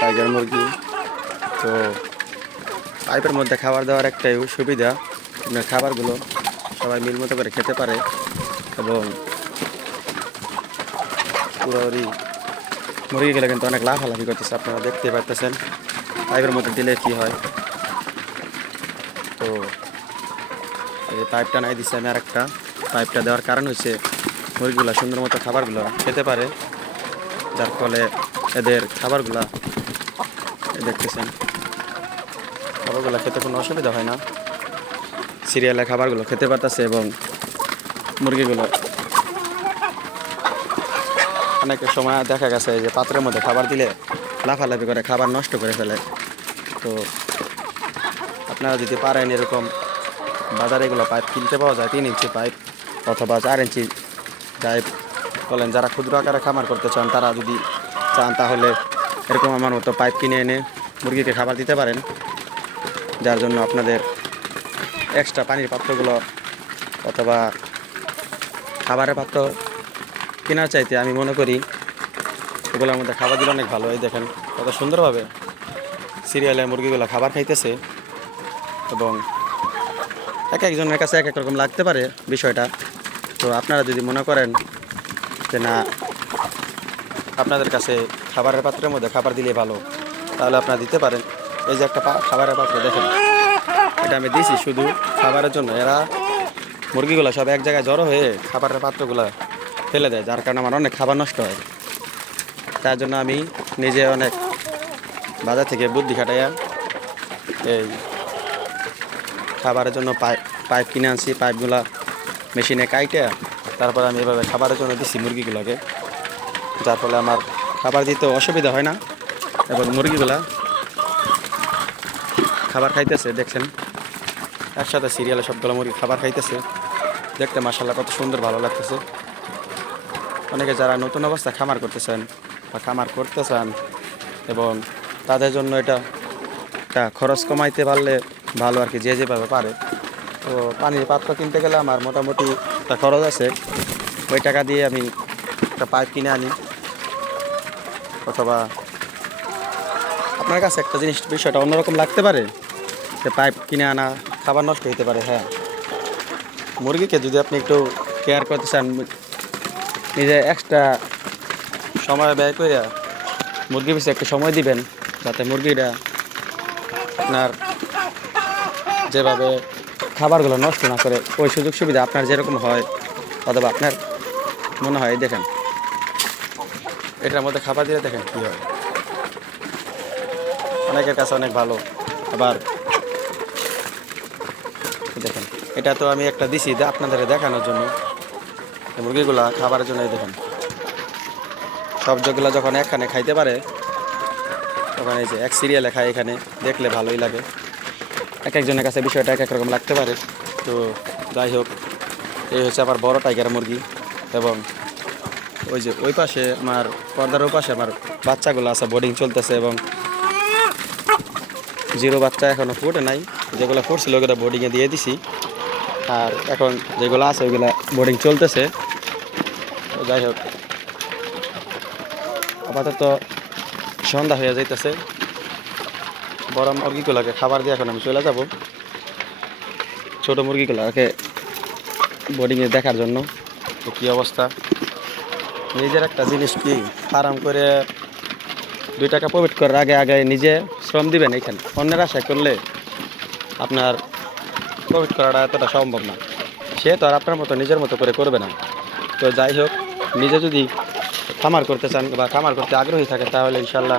Tiger মুরগি। তো পাইপের মধ্যে খাবার দেওয়ার একটাই সুবিধা, আপনার খাবারগুলো সবাই মিল মতো করে খেতে পারে এবং পুরোপুরি মুরগিগুলো কিন্তু অনেক লাফালাফি করতেছে, আপনারা দেখতে পাচ্ছেন পাইপের মধ্যে দিলে কি হয়। তো এই পাইপটা নাই দিচ্ছে আমি আরেকটা। পাইপটা দেওয়ার কারণ হচ্ছে মুরগিগুলো সুন্দর মতো খাবারগুলো খেতে পারে, যার ফলে এদের খাবারগুলা দেখতেছেন খাবারগুলো খেতে কোনো অসুবিধা হয় না, সিরিয়ালে খাবারগুলো খেতে পারতেছে এবং মুরগিগুলো অনেক সময় দেখা গেছে যে পাত্রের মধ্যে খাবার দিলে লাফালাফি করে খাবার নষ্ট করে ফেলে। তো আপনারা যদি পারেন এরকম বাজারে এগুলো পাইপ কিনতে পাওয়া যায় 3 ইঞ্চি পাইপ অথবা 4 ইঞ্চি যাই বলেন, যারা ক্ষুদ্র আকারে খামার করতে চান তারা যদি চান তাহলে এরকম আমার মতো পাইপ কিনে এনে মুরগিকে খাবার দিতে পারেন, যার জন্য আপনাদের এক্সট্রা পানির পাত্রগুলো অথবা খাবারের পাত্র কেনার চাইতে আমি মনে করি এগুলোর মধ্যে খাবার দিলে অনেক ভালো। এই দেখেন কত সুন্দরভাবে সিরিয়ালে মুরগিগুলো খাবার খাইতেছে এবং এক একজনের কাছে এক এক রকম লাগতে পারে বিষয়টা। তো আপনারা যদি মনে করেন যে না আপনাদের কাছে খাবারের পাত্রের মধ্যে খাবার দিলে ভালো, তাহলে আপনারা দিতে পারেন। এই যে একটা খাবারের পাত্র দেখেন, এটা আমি দিয়েছি শুধু খাবারের জন্য। এরা মুরগিগুলো সব এক জায়গায় জড়ো হয়ে খাবারের পাত্রগুলো ফেলে দেয়, যার কারণে আমার অনেক খাবার নষ্ট হয়। তার জন্য আমি নিজে অনেক বাজার থেকে বুদ্ধি খাটাইয়া এই খাবারের জন্য পাইপ কিনে আনছি। পাইপগুলা মেশিনে কাইটে তারপর আমি এভাবে খাবারের জন্য দিচ্ছি মুরগিগুলোকে, যার ফলে আমার খাবার দিতে অসুবিধা হয় না এবং মুরগিগুলা খাবার খাইতেছে। দেখছেন একসাথে সিরিয়ালে সবগুলো মুরগি খাবার খাইতেছে, দেখতে মাশাআল্লাহ কত সুন্দর ভালো লাগতেছে। অনেকে যারা নতুন অবস্থায় খামার করতেছেন বা খামার করতে চান এবং তাদের জন্য এটা খরচ কমাইতে পারলে ভালো আর কি, যে যেভাবে পারে। তো পানির পাত্র কিনতে গেলে আমার মোটামুটি একটা খরচ আছে, ওই টাকা দিয়ে আমি একটা পাইপ কিনে আনি। অথবা আপনার কাছে একটা বিষয়টা অন্যরকম লাগতে পারে যে পাইপ কিনে আনা খাবার নষ্ট হতে পারে। হ্যাঁ, মুরগিকে যদি আপনি একটু কেয়ার করতে চান, নিজে এক্সট্রা সময় ব্যয় করে মুরগির পিছনে একটু সময় দিবেন, যাতে মুরগিটা আপনার যেভাবে খাবারগুলো নষ্ট না করে, ওই সুযোগ সুবিধা আপনার যেরকম হয় অথবা আপনার মনে হয়। দেখেন এটার মধ্যে খাবার দিলে দেখেন কী হয়, অনেকের কাছে অনেক ভালো। আবার দেখেন এটা তো আমি একটা দিছি আপনাদের দেখানোর জন্য, মুরগিগুলা খাবারের জন্য। দেখেন সবগুলো যখন একখানে খাইতে পারে তখন এই যে এক সিরিয়ালে খায়, এখানে দেখলে ভালোই লাগে। এক একজনের কাছে বিষয়টা এক এক রকম লাগতে পারে। তো যাই হোক, এই হচ্ছে আমার বড় টাইগার মুরগি এবং ওই যে ওই পাশে আমার পর্দার ওই পাশে আমার বাচ্চাগুলো আছে, বোর্ডিং চলতেছে এবং 0 বাচ্চা এখনও ফুটে নাই। যেগুলো ফুটছিল ওগুলো বোর্ডিংয়ে দিয়ে দিছি, আর এখন যেগুলো আছে ওইগুলো বোর্ডিং চলতেছে। তো যাই হোক, আপাতত সন্ধ্যা হয়ে যাইতেছে, বড় মুরগিগুলোকে খাবার দিয়ে এখন আমি চলে যাব ছোটো মুরগিগুলোকে বোর্ডিংয়ে দেখার জন্য তো কী অবস্থা। নিজের একটা জিনিস কি আরাম করে 2 টাকা প্রফিট করার আগে আগে নিজে শ্রম দিবেন। এখানে অন্যের আশা করলে আপনার প্রফিট করাটা এতটা সম্ভব না, সে তো আর আপনার মতো নিজের মতো করে করবে না। তো যাই হোক, নিজে যদি খামার করতে চান বা খামার করতে আগ্রহী থাকেন তাহলে ইনশাল্লাহ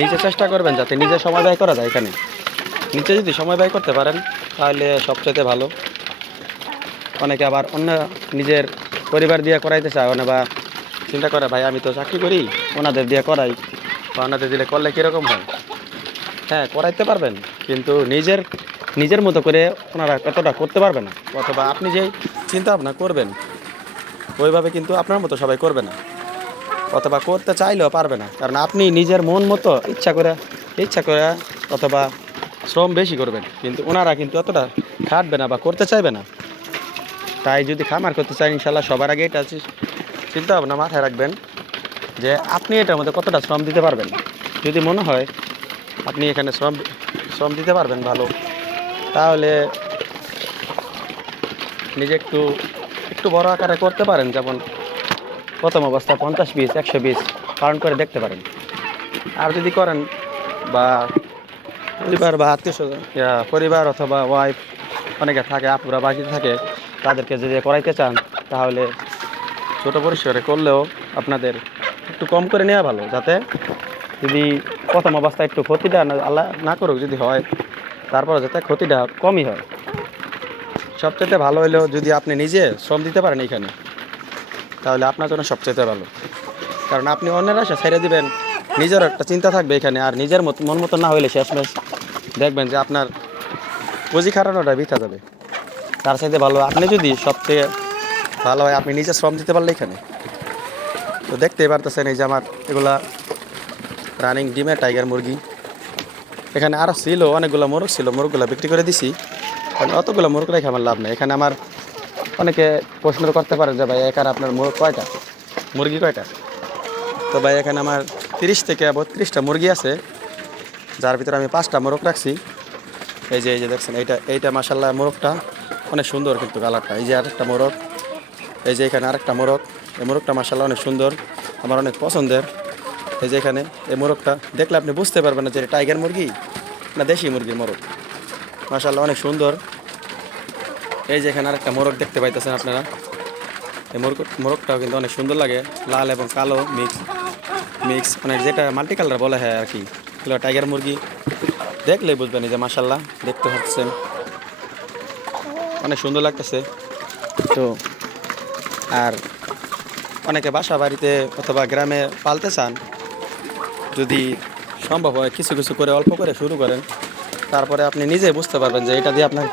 নিজে চেষ্টা করবেন যাতে নিজে সময় ব্যয় করা যায়। এখানে নিজে যদি সময় ব্যয় করতে পারেন তাহলে সবচেয়ে ভালো। অনেকে আবার অন্য নিজের পরিবার দিয়ে করাইতে চায়, বা চিন্তা করে ভাই আমি তো চাকরি করি, ওনাদের দিয়ে করাই বা ওনাদের দিলে করলে কীরকম হয়। হ্যাঁ, করাইতে পারবেন, কিন্তু নিজের মতো করে ওনারা কতটা করতে পারবে না, অথবা আপনি যেই চিন্তা ভাবনা করবেন ওইভাবে কিন্তু আপনার মতো সবাই করবে না, অথবা করতে চাইলেও পারবে না। কারণ আপনি নিজের মন মতো ইচ্ছা করে অথবা শ্রম বেশি করবেন, কিন্তু ওনারা কিন্তু অতটা খাটবে না বা করতে চাইবে না। তাই যদি খামার করতে চান ইনশাল্লাহ সবার আগে এটা চিন্তা ভাবনা মাথায় রাখবেন যে আপনি এটার মধ্যে কতটা শ্রম দিতে পারবেন। যদি মনে হয় আপনি এখানে শ্রম দিতে পারবেন ভালো, তাহলে নিজে একটু একটু বড় আকারে করতে পারেন। যেমন প্রথম অবস্থায় 50 পিস 100 পিস কাউন্ট করে দেখতে পারেন। আর যদি করেন বা পরিবার বা আত্মীয় স্বজন পরিবার অথবা ওয়াইফ অনেকে থাকে, আপুরা বাড়িতে থাকে, তাদেরকে যদি করাইতে চান তাহলে ছোটো পরিসরে করলেও আপনাদের একটু কম করে নেওয়া ভালো, যাতে যদি প্রথম অবস্থায় একটু ক্ষতিটা আল্লাহ না করুক যদি হয়, তারপরে যাতে ক্ষতিটা কমই হয়। সবচেয়ে ভালো হলেও যদি আপনি নিজে শ্রম দিতে পারেন এখানে, তাহলে আপনার জন্য সবচেয়ে ভালো। কারণ আপনি অন্যের আশা ছেড়ে দিবেন, নিজের একটা চিন্তা থাকবে এখানে, আর নিজের মন মতো না হইলে শেষমেশ দেখবেন যে আপনার পুঁজি খাটানোটা বৃথা যাবে। তার সাথে ভালো আপনি যদি সবচেয়ে ভালো হয় আপনি নিজে শ্রম দিতে পারলে এখানে। তো দেখতেই পারতেছেন এই যে আমার এগুলা রানিং ডিমের টাইগার মুরগি। এখানে আরও ছিল অনেকগুলো মোরগ ছিল, মোরগগুলো বিক্রি করে দিছি, কারণ অতগুলো মোরগ রেখে আমার লাভ নেই। এখানে আমার অনেকে প্রশ্ন করতে পারেন যে ভাই এখানে আপনার মোরগ কয়টা, মুরগি কয়টা? তো ভাই এখানে আমার 30 থেকে 32টা মুরগি আছে, যার ভিতরে আমি 5টা মোরগ রাখছি। এই যে দেখছেন এইটা মাশাল্লাহ মোরগটা অনেক সুন্দর, কিন্তু কালারটা। এই যে আরেকটা মোরগ, এই যে এখানে আরেকটা মোরগ। এই মোরগটা মাশাল্লাহ অনেক সুন্দর, আমার অনেক পছন্দের। এই যে এখানে এই মোরগটা দেখলে আপনি বুঝতে পারবেন না যে এটা টাইগার মুরগি না দেশি মুরগির মোরগ। মাশাল্লাহ অনেক সুন্দর। এই যে এখানে আরেকটা মোরগ দেখতে পাইতেছেন আপনারা। এই মোরগটাও কিন্তু অনেক সুন্দর লাগে, লাল এবং কালো মিক্স মানে যেটা মাল্টি কালার বলে হয় আর কি। এগুলো টাইগার মুরগি, দেখলেই বুঝবেন যে মাশাল্লাহ দেখতে পাচ্ছেন অনেক সুন্দর লাগতেছে। তো আর অনেকে বাসা বাড়িতে অথবা গ্রামে পালতে চান, যদি সম্ভব হয় কিছু কিছু করে অল্প করে শুরু করেন, তারপরে আপনি নিজে বুঝতে পারবেন যে এটা দিয়ে আপনার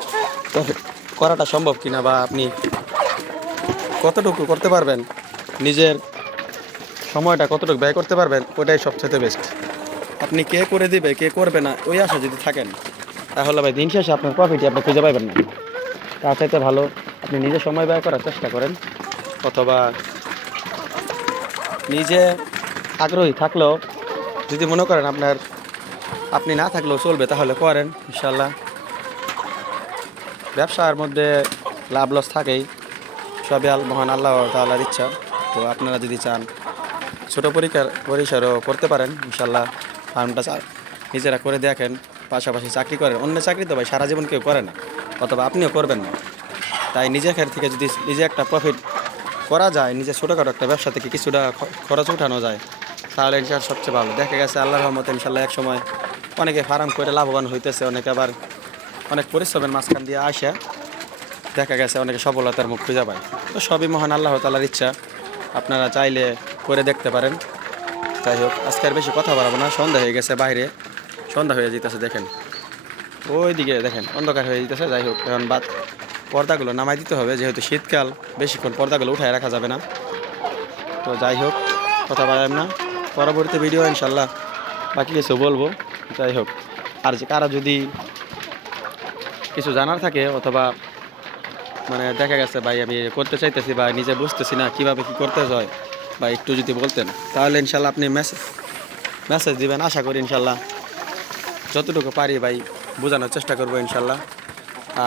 করাটা সম্ভব কিনা, বা আপনি কতটুকু করতে পারবেন, নিজের সময়টা কতটুকু ব্যয় করতে পারবেন, ওটাই সবচেয়ে বেস্ট। আপনি কে করে দিবে কে করবে না ওই আশা যদি থাকেন, তাহলে ভাই দিন শেষে আপনার প্রফিটই আপনি খুঁজে পাবেন না। তার চাইতে ভালো আপনি নিজে সময় ব্যয় করার চেষ্টা করেন, অথবা নিজে আগ্রহী থাকলেও যদি মনে করেন আপনি না থাকলেও চলবে, তাহলে করেন ইনশাল্লাহ। ব্যবসার মধ্যে লাভ লস থাকেই, সবই মহান আল্লাহ তাআলার ইচ্ছা। তো আপনারা যদি চান ছোটো পরিসরও করতে পারেন ইনশাল্লাহ। ফার্মটা নিজেরা করে দেখেন, পাশাপাশি চাকরি করেন। অন্য চাকরি তো ভাই সারা জীবন কেউ করে না, অথবা আপনিও করবেন না। তাই নিজের ক্ষেত্র থেকে যদি নিজে একটা প্রফিট করা যায়, নিজের ছোটোখাটো একটা ব্যবসা থেকে কিছুটা খরচ উঠানো যায়, তাহলে ইনশাল্লাহ সবচেয়ে ভালো। দেখা গেছে আল্লাহর রহমতে ইনশাল্লাহ এক সময় অনেকে ফার্ম করে লাভবান হইতেছে, অনেকে আবার অনেক পরিশ্রমের মাঝখান দিয়ে আসে দেখা গেছে অনেকে সফলতার মুখ খুঁজে পায়। তো সবই মহান আল্লাহ তাআলার ইচ্ছা, আপনারা চাইলে করে দেখতে পারেন। যাই হোক, আজকে আর বেশি কথা বাড়াবো না, সন্ধ্যা হয়ে গেছে, বাইরে সন্ধ্যা হয়ে যেতেছে, দেখেন ওইদিকে দেখেন অন্ধকার হয়ে যেতেছে। যাই হোক, এখন পর্দাগুলো নামাই দিতে হবে, যেহেতু শীতকাল, বেশিক্ষণ পর্দাগুলো উঠায় রাখা যাবে না। তো যাই হোক, কথা বাড়ালাম না, পরবর্তী ভিডিও ইনশাল্লাহ বাকি কিছু বলবো। যাই হোক, আর যে কারা যদি কিছু জানার থাকে, অথবা মানে দেখা গেছে ভাই আমি করতে চাইতেছি বা নিজে বুঝতেছি না কীভাবে কী করতে হয়, বা একটু যদি বলতেন, তাহলে ইনশাল্লাহ আপনি মেসেজ দিবেন। আশা করি ইনশাল্লাহ যতটুকু পারি ভাই বোঝানোর চেষ্টা করবো ইনশাল্লাহ।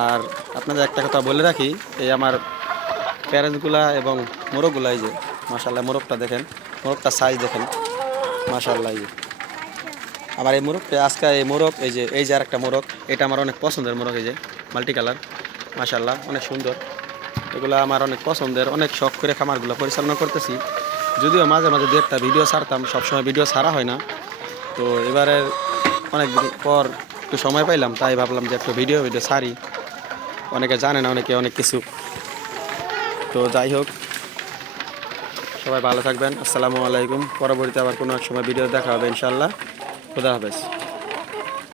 আর আপনাদের একটা কথা বলে রাখি, এই আমার প্যারেন্টসগুলা এবং মোরগগুলা, এই যে মাশাল্লাহ মোরগটা দেখেন, মোরগটার সাইজ দেখেন মাশাল্লাহ। এই আমার এই মোরগটা আজকে এই মোরগ, এই যে আরেকটা মোরগ, এটা আমার অনেক পছন্দের মোরগ, এই যে মাল্টি কালার মাশাল্লাহ অনেক সুন্দর। এগুলো আমার অনেক পছন্দের, অনেক শখ করে খামারগুলো পরিচালনা করতেছি। যদিও মাঝে মাঝে দু একটা ভিডিও ছাড়তাম, সবসময় ভিডিও ছাড়া হয় না। তো এবারে অনেক দিন পর একটু সময় পাইলাম, তাই ভাবলাম যে একটু ভিডিও ছাড়ি। অনেকে জানে না, অনেকে অনেক কিছু। তো যাই হোক, সবাই ভালো থাকবেন, আসসালামু আলাইকুম। পরবর্তীতে আবার কোনো এক সময় ভিডিও দেখা হবে ইনশাল্লাহ। খুদা হাফেজ।